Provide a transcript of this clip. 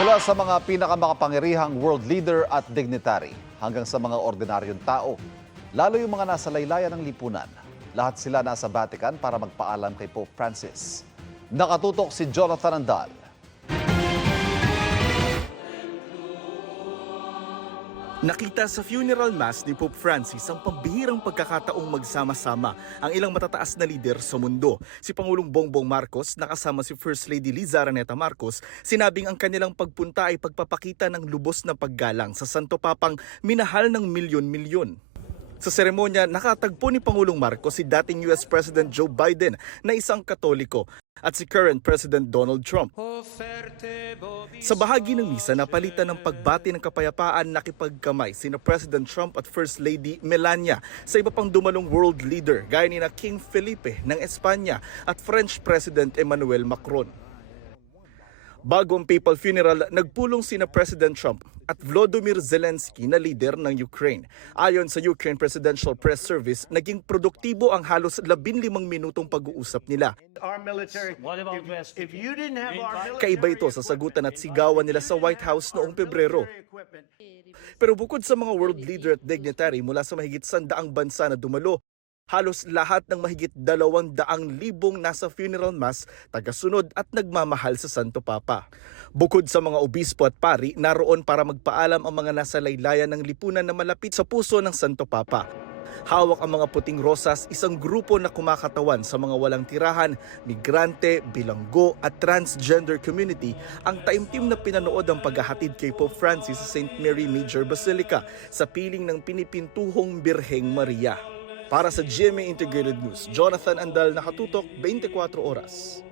Mula sa mga pinakamakapangyarihang world leader at dignitary hanggang sa mga ordinaryong tao, lalo yung mga nasa laylayan ng lipunan. Lahat sila nasa Vatican para magpaalam kay Pope Francis. Nakatutok si Jonathan Andal. Nakita sa funeral mass ni Pope Francis ang pambihirang pagkakataong magsama-sama ang ilang matataas na lider sa mundo. Si Pangulong Bongbong Marcos nakasama si First Lady Liza Araneta Marcos, sinabing ang kanilang pagpunta ay pagpapakita ng lubos na paggalang sa Santo Papang minahal ng milyon-milyon. Sa seremonya, nakatagpo ni Pangulong Marcos si dating US President Joe Biden na isang Katoliko at si current President Donald Trump. Sa bahagi ng misa, napalitan ng pagbati ng kapayapaan nakipagkamay sina President Trump at First Lady Melania sa iba pang dumalong world leader gaya ni na King Felipe ng Espanya at French President Emmanuel Macron. Bago ang papal funeral, nagpulong sina President Trump at Volodymyr Zelensky na leader ng Ukraine. Ayon sa Ukraine Presidential Press Service, naging produktibo ang halos 15 minutong pag-uusap nila. Kaiba ito sa sagutan at sigawan nila sa White House noong Pebrero. Pero bukod sa mga world leader at dignitary mula sa mahigit 100 bansa na dumalo, halos lahat ng mahigit 200,000 nasa funeral mass, tagasunod at nagmamahal sa Santo Papa. Bukod sa mga obispo at pari, naroon para magpaalam ang mga nasa laylayan ng lipunan na malapit sa puso ng Santo Papa. Hawak ang mga puting rosas, isang grupo na kumakatawan sa mga walang tirahan, migrante, bilanggo at transgender community ang taimtim na pinanood ang paghahatid kay Pope Francis sa St. Mary Major Basilica sa piling ng pinipintuhong Birheng Maria. Para sa GMA Integrated News, Jonathan Andal, nakatutok 24 oras.